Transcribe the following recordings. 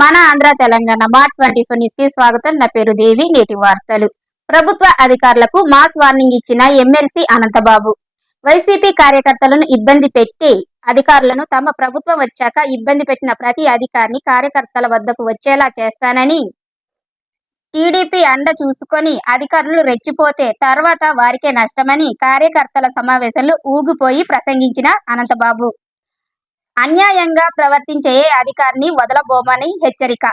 మన Andhra Telangana mart 24 news కి స్వాగతం. నా పేరు దేవి. నేటి వార్తలు. ప్రభుత్వ అధికారులకు మాస్ వార్నింగ్ ఇచ్చిన ఎమ్మెల్సీ అనంతబాబు. వైసీపీ కార్యకర్తలను ఇబ్బంది పెట్టి అధికారులను తమ ప్రభుత్వం వచ్చాక ఇబ్బంది పెట్టిన ప్రతి అధికారిని కార్యకర్తల వద్దకు వచ్చేలా చేస్తానని, టీడీపీ అండ చూసుకొని అధికారులు రెచ్చిపోతే తర్వాత వారికే నష్టమని కార్యకర్తల సమావేశంలో ఊగిపోయి ప్రసంగించిన అనంతబాబు అన్యాయంగా ప్రవర్తించే ఏ అధికారిని వదలబోమని హెచ్చరిక.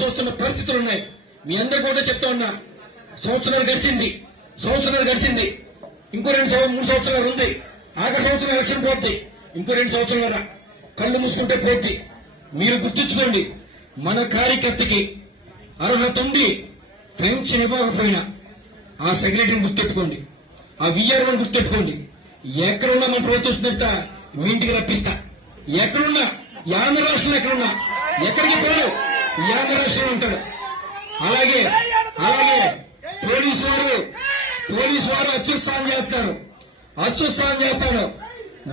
చూస్తున్న పరిస్థితులు ఉన్నాయి. మీ అందరూ కూడా చెప్తా ఉన్నా, సంవత్సరాలు గడిచింది, ఇంకో 3 సంవత్సరాలు ఉంది. ఆఖరి సంవత్సరం ఎలక్షన్ పోద్ది, ఇంకో 2 సంవత్సరాల కళ్ళు మూసుకుంటే పోద్ది. మీరు గుర్తుంచుకోండి, మన కార్యకర్తకి అర్హత ఉంది, పెన్షన్ ఇవ్వకపోయినా ఆ సెక్రటరీని గుర్తెట్టుకోండి, ఆ విఆర్ఓని గుర్తెట్టుకోండి. ఎక్కడున్నా మన ప్రభుత్వం మీ ఇంటికి రప్పిస్తా. ఎక్కడున్నా, ఆంధ్ర రాష్ట్రంలో ఎక్కడున్నా, ఎక్కడికి పోడు, ఆంధ్ర రాష్ట్రంలో ఉంటాడు. అలాగే పోలీసు వారు అత్యుత్సాహం చేస్తారు.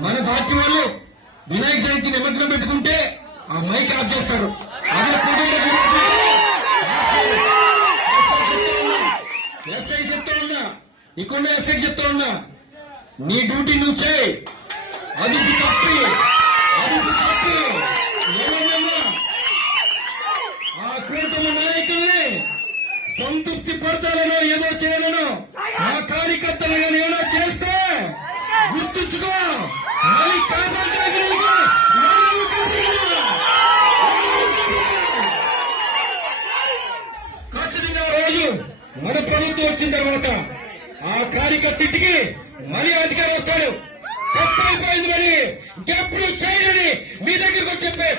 మన పార్టీ వాళ్ళు వినాయక చవితి నిమగ్నం పెట్టుకుంటే ఆ మైక్ ఆఫ్ చేస్తారు. అదే ఎస్ఐ చెప్తా ఉన్నా, ఇక్కడ ఎస్ఐ చెప్తా ఉన్నా, నీ డ్యూటీ నువ్వు చేయి. అది తప్పి ఆ కూటమి నాయకుల్ని సంతృప్తి పరచాలనో ఏదో చేయాలనో ఆ కార్యకర్తలు ఏదో చేస్తే గుర్తుంచుకో, ఖచ్చితంగా రోజు మన ప్రభుత్వం వచ్చిన తర్వాత ఆ కార్యకర్తకి మళ్ళీ అధికారం వస్తాడు. తప్పైపోయింది, మరి ఇంకెప్పుడు చేయాలని మీ దగ్గరకు చెప్పే